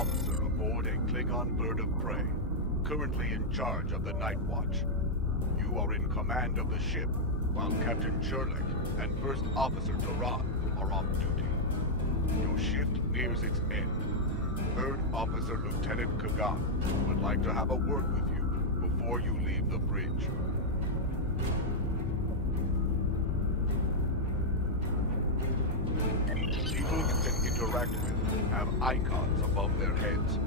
officer aboard a Klingon bird of prey, currently in charge of the Night Watch. You are in command of the ship, while Captain Cherlik and First Officer Duran are off duty. Your shift nears its end. Third Officer Lieutenant Kagan would like to have a word with you before you leave the bridge. People you can interact with have icons above their heads.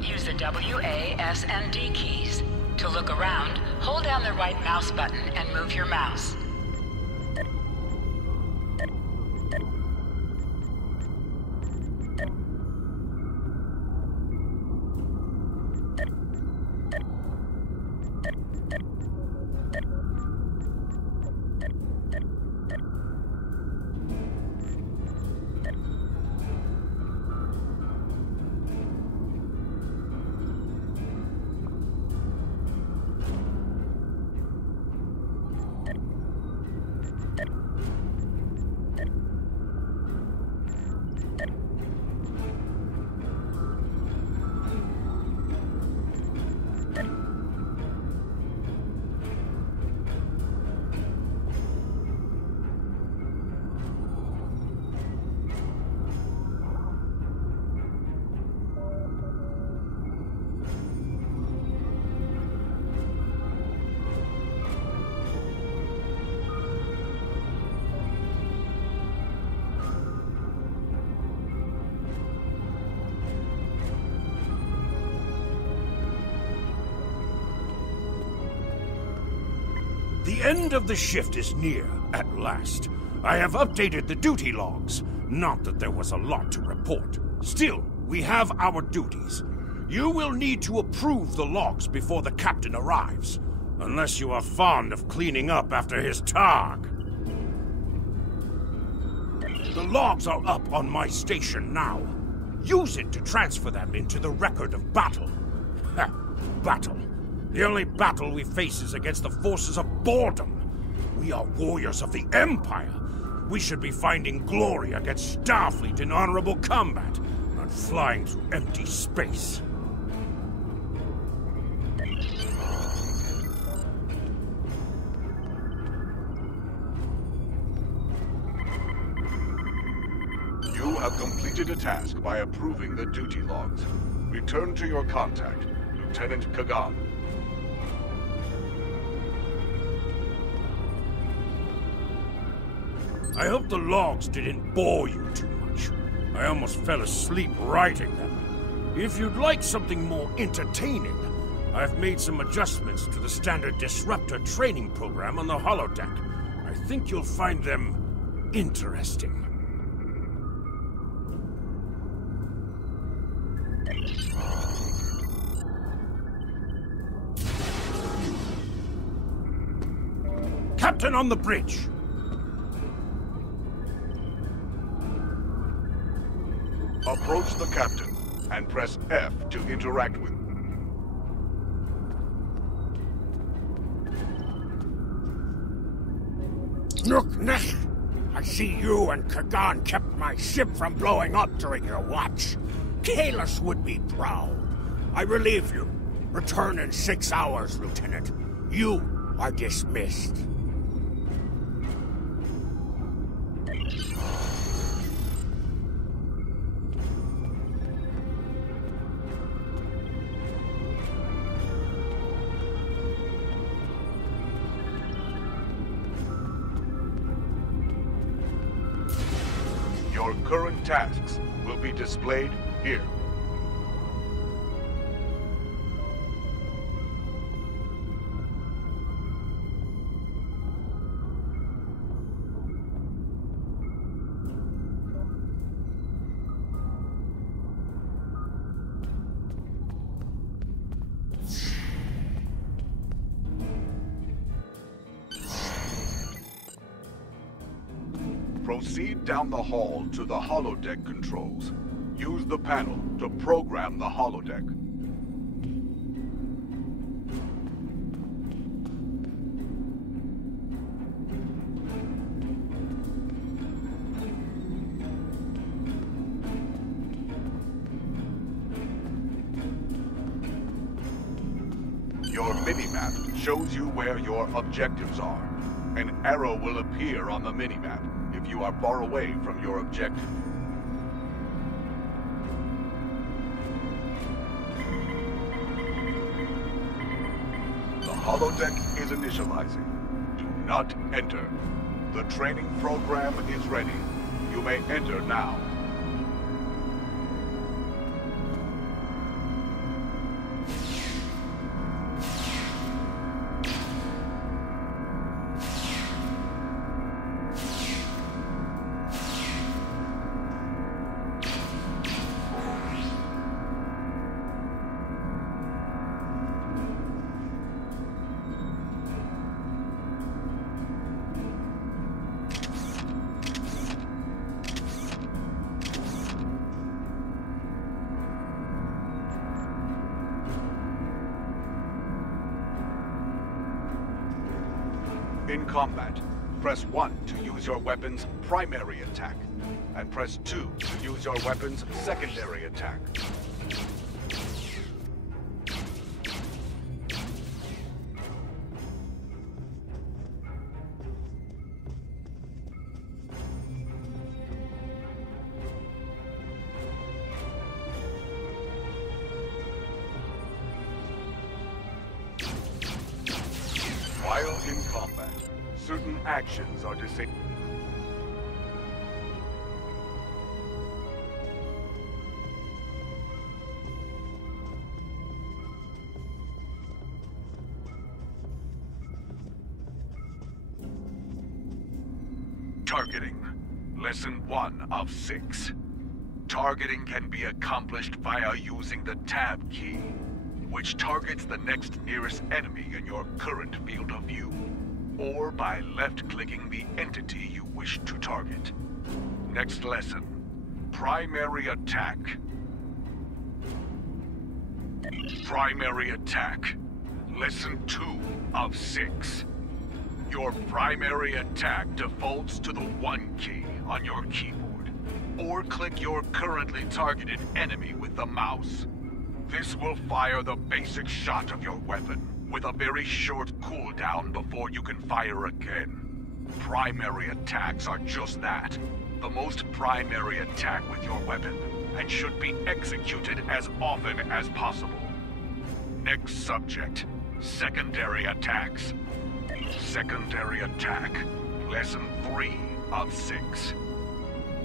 Use the W, A, S, and D keys. To look around, hold down the right mouse button and move your mouse. The end of the shift is near, at last. I have updated the duty logs. Not that there was a lot to report. Still, we have our duties. You will need to approve the logs before the captain arrives. Unless you are fond of cleaning up after his targ. The logs are up on my station now. Use it to transfer them into the record of battle. Ha! Battle. The only battle we face is against the forces of boredom. We are warriors of the Empire. We should be finding glory against Starfleet in honorable combat, not flying through empty space. You have completed a task by approving the duty logs. Return to your contact, Lieutenant Kagan. I hope the logs didn't bore you too much. I almost fell asleep writing them. If you'd like something more entertaining, I've made some adjustments to the standard disruptor training program on the holodeck. I think you'll find them interesting. Captain on the bridge! Approach the captain and press F to interact with him. Nook, I see you and Kagan kept my ship from blowing up during your watch. Kahless would be proud. I relieve you. Return in 6 hours, Lieutenant. You are dismissed. Your current tasks will be displayed here. Proceed down the hall to the holodeck controls. Use the panel to program the holodeck. Your minimap shows you where your objectives are. An arrow will appear on the minimap if you are far away from your objective. The holodeck is initializing. Do not enter. The training program is ready. You may enter now. In combat, press 1 to use your weapon's primary attack, and press 2 to use your weapon's secondary attack. While in combat, certain actions are disabled. Targeting. Lesson 1 of 6. Targeting can be accomplished via using the Tab key, which targets the next nearest enemy in your current field of view, or by left-clicking the entity you wish to target. Next lesson, primary attack. Primary attack. Lesson 2 of 6. Your primary attack defaults to the 1 key on your keyboard, or click your currently targeted enemy with the mouse. This will fire the basic shot of your weapon, with a very short cooldown before you can fire again. Primary attacks are just that, the most primary attack with your weapon, and should be executed as often as possible. Next subject, secondary attacks. Secondary attack, lesson 3 of 6.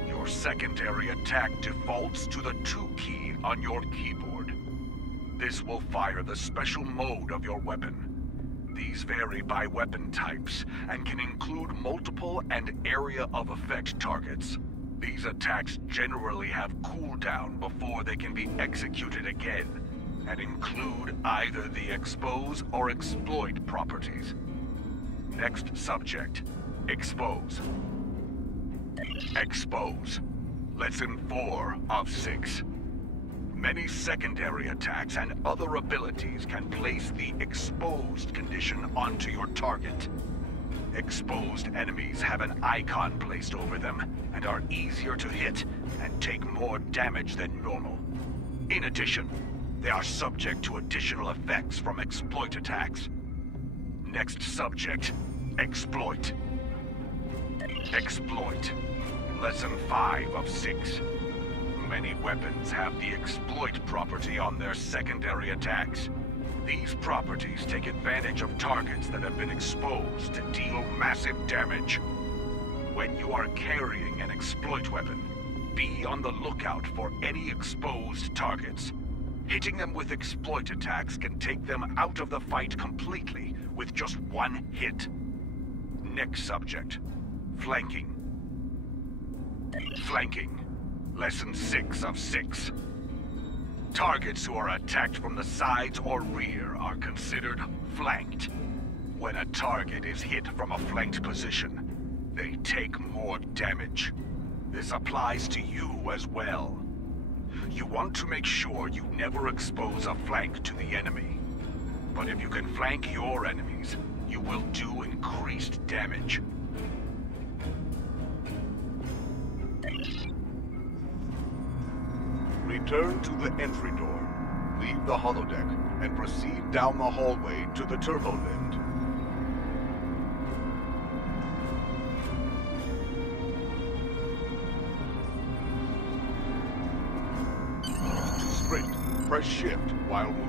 Your secondary attack defaults to the 2 key on your keyboard. This will fire the special mode of your weapon. These vary by weapon types, and can include multiple and area of effect targets. These attacks generally have cooldown before they can be executed again, and include either the expose or exploit properties. Next subject, expose. Expose, lesson 4 of 6. Many secondary attacks and other abilities can place the exposed condition onto your target. Exposed enemies have an icon placed over them and are easier to hit and take more damage than normal. In addition, they are subject to additional effects from exploit attacks. Next subject, exploit. Exploit, lesson 5 of 6. Many weapons have the exploit property on their secondary attacks. These properties take advantage of targets that have been exposed to deal massive damage. When you are carrying an exploit weapon, be on the lookout for any exposed targets. Hitting them with exploit attacks can take them out of the fight completely with just 1 hit. Next subject, flanking. Flanking. Lesson 6 of 6. Targets who are attacked from the sides or rear are considered flanked. When a target is hit from a flanked position, they take more damage. This applies to you as well. You want to make sure you never expose a flank to the enemy. But if you can flank your enemies, you will do increased damage. Return to the entry door. Leave the holodeck and proceed down the hallway to the turbo lift. To sprint, press shift while moving.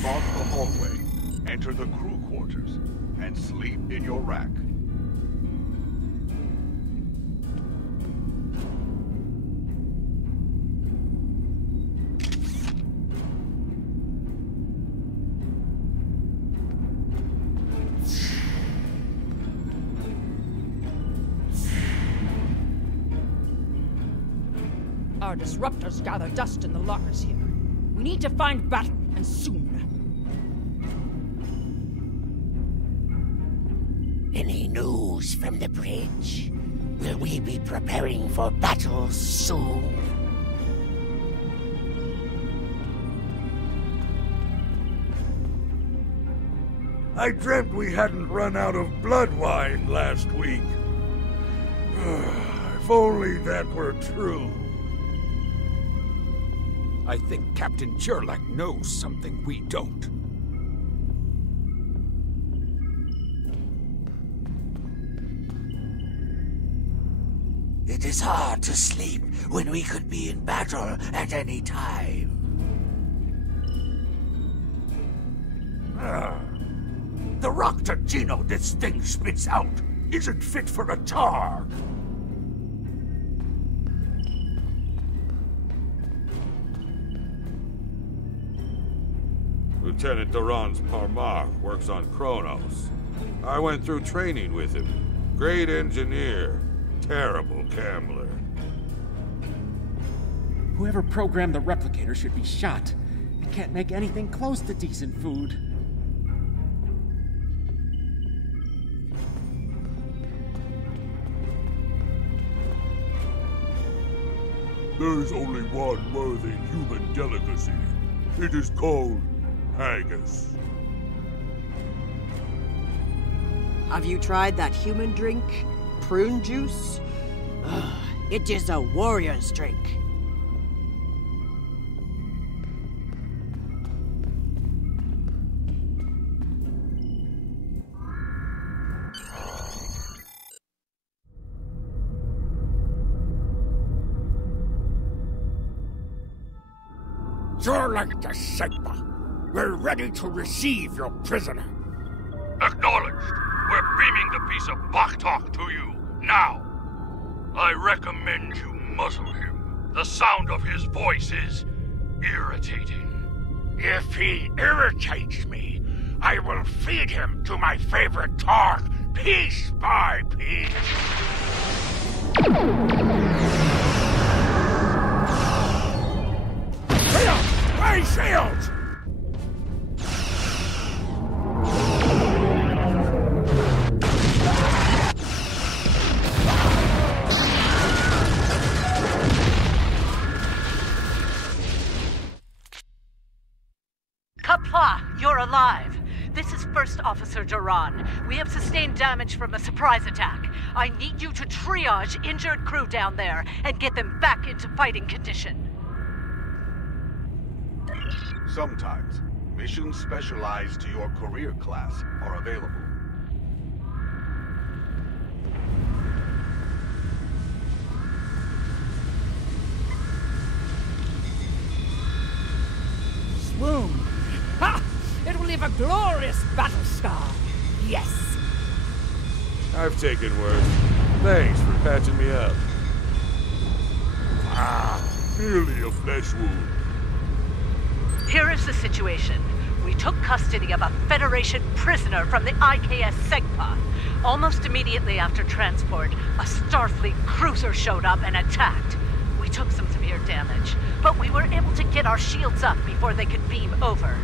Cross the hallway, enter the crew quarters, and sleep in your rack. Our disruptors gather dust in the lockers here. We need to find battle, and soon. Any news from the bridge? Will we be preparing for battle soon? I dreamt we hadn't run out of blood wine last week. If only that were true. I think Captain Sherlock knows something we don't. It is hard to sleep when we could be in battle at any time. The Roctagino this thing spits out isn't fit for a Targ. Lieutenant Duran's Parmar works on Kronos. I went through training with him. Great engineer, terrible gambler. Whoever programmed the replicator should be shot. It can't make anything close to decent food. There's only one worthy human delicacy. It is called haggis. Have you tried that human drink? Prune juice? Ugh, it is a warrior's drink. Sherlock the Sigma, we're ready to receive your prisoner. Acknowledged. We're beaming the piece of Bachtalk to you, now. I recommend you muzzle him. The sound of his voice is irritating. If he irritates me, I will feed him to my favorite Targ, piece by piece. My shields! Kapla, you're alive. This is First Officer Duran. We have sustained damage from a surprise attack. I need you to triage injured crew down there and get them back into fighting condition. Sometimes, missions specialized to your career class are available. Swoon. Ha! It will leave a glorious battle scar. Yes. I've taken worse. Thanks for patching me up. Merely a flesh wound. Here is the situation. We took custody of a Federation prisoner from the IKS Segpa. Almost immediately after transport, a Starfleet cruiser showed up and attacked. We took some severe damage, but we were able to get our shields up before they could beam over.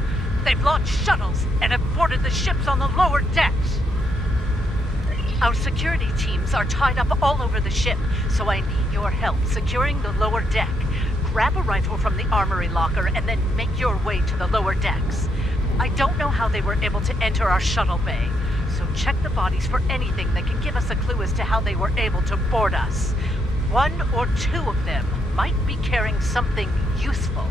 They've launched shuttles and have boarded the ships on the lower decks. Our security teams are tied up all over the ship, so I need your help securing the lower deck. Grab a rifle from the armory locker and then make your way to the lower decks. I don't know how they were able to enter our shuttle bay, so check the bodies for anything that can give us a clue as to how they were able to board us. One or two of them might be carrying something useful.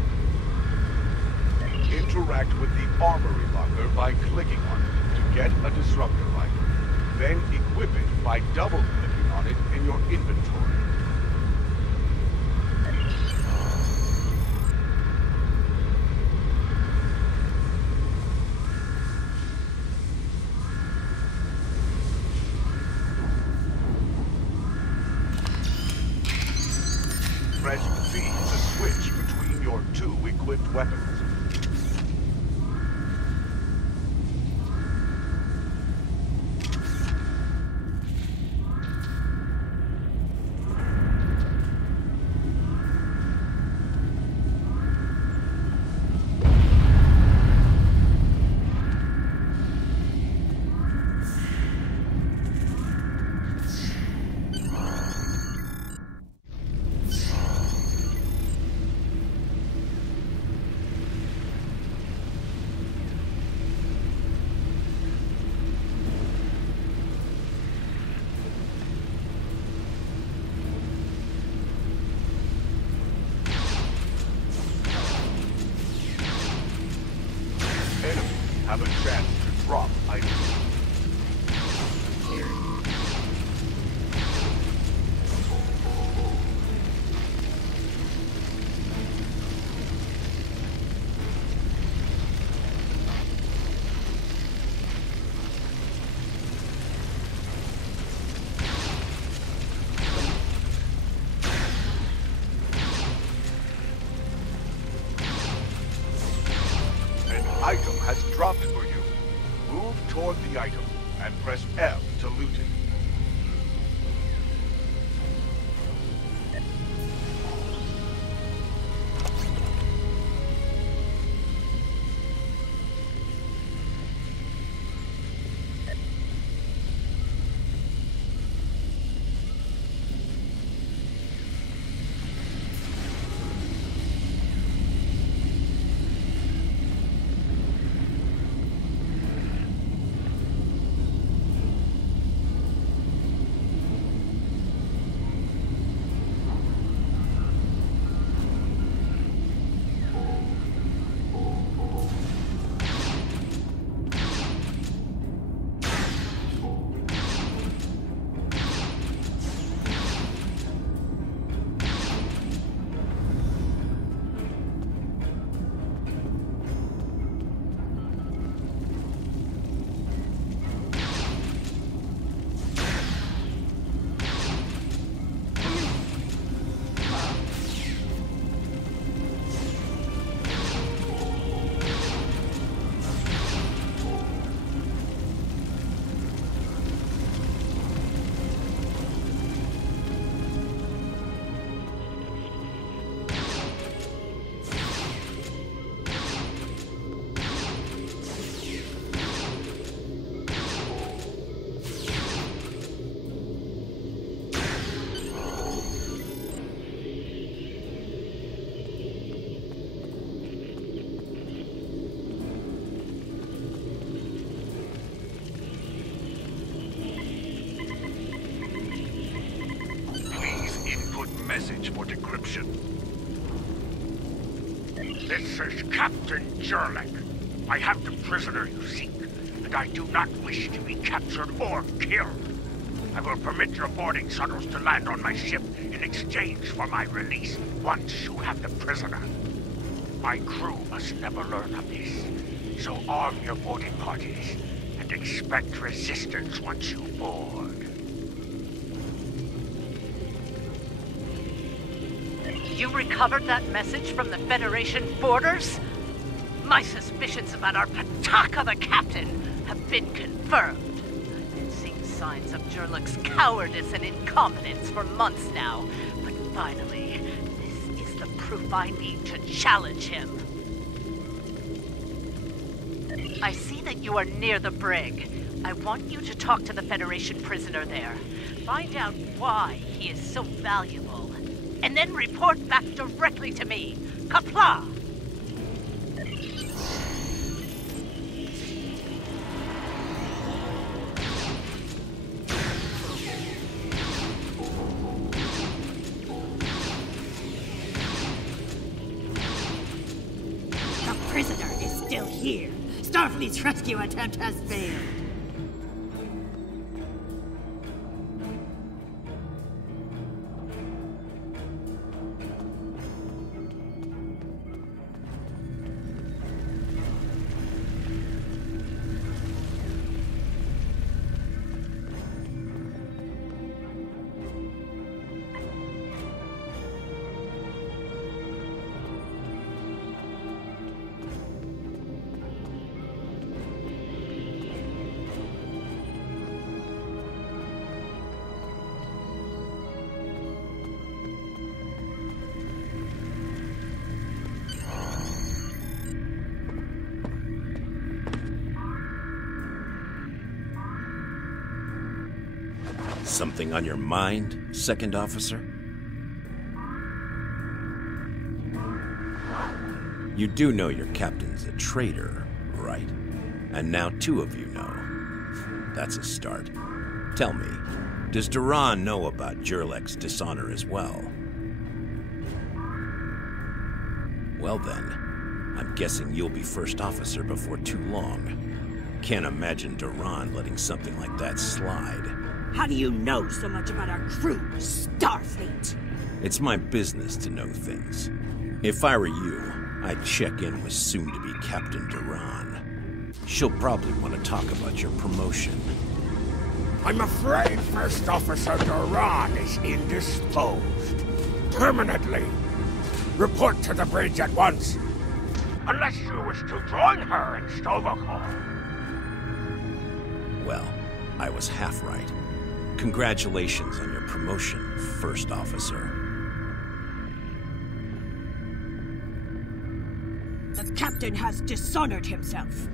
Interact with the armory locker by clicking on it to get a disruptor rifle. Then equip it by double-clicking on it in your inventory. Press Z to switch between your two equipped weapons. Have a chance to drop items. Item has dropped for you. Move toward the item and press F to loot it. Message for decryption. This is Captain Jurlik. I have the prisoner you seek, and I do not wish to be captured or killed. I will permit your boarding shuttles to land on my ship in exchange for my release once you have the prisoner. My crew must never learn of this, so arm your boarding parties and expect resistance once you board. You recovered that message from the Federation borders? My suspicions about our Pataka the Captain have been confirmed. I've been seeing signs of Jurlik's cowardice and incompetence for months now. But finally, this is the proof I need to challenge him. I see that you are near the brig. I want you to talk to the Federation prisoner there. Find out why he is so valuable. And then report back directly to me. Kapla! The prisoner is still here. Starfleet's rescue attempt has failed. Something on your mind, Second Officer? You do know your captain's a traitor, right? And now two of you know. That's a start. Tell me, does Duran know about Jurlik's dishonor as well? Well then, I'm guessing you'll be first officer before too long. Can't imagine Duran letting something like that slide. How do you know so much about our crew, Starfleet? It's my business to know things. If I were you, I'd check in with soon-to-be Captain Duran. She'll probably want to talk about your promotion. I'm afraid First Officer Duran is indisposed. Permanently. Report to the bridge at once. Unless you wish to join her in Stovokor. Well, I was half right. Congratulations on your promotion, First Officer. The captain has dishonored himself.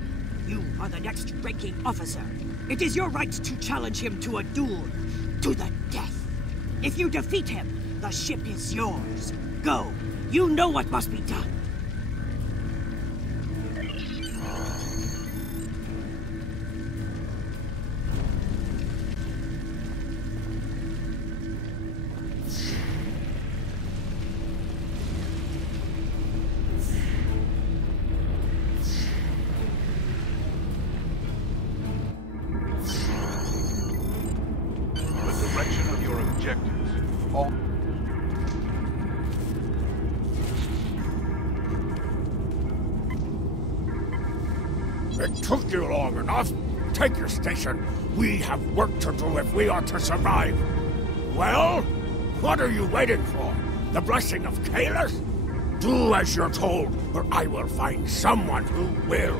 You are the next ranking officer. It is your right to challenge him to a duel, to the death. If you defeat him, the ship is yours. Go. You know what must be done. It took you long enough. Take your station. We have work to do if we are to survive. Well, what are you waiting for? The blessing of Kalis? Do as you're told, or I will find someone who will.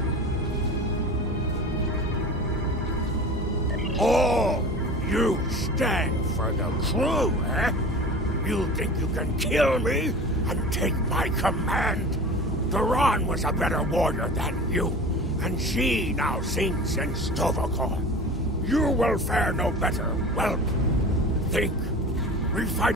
Oh, you stand for the crew, eh? You think you can kill me and take my command? Duran was a better warrior than you. And she now sings in Stovokor. You will fare no better, whelp. Think. We fight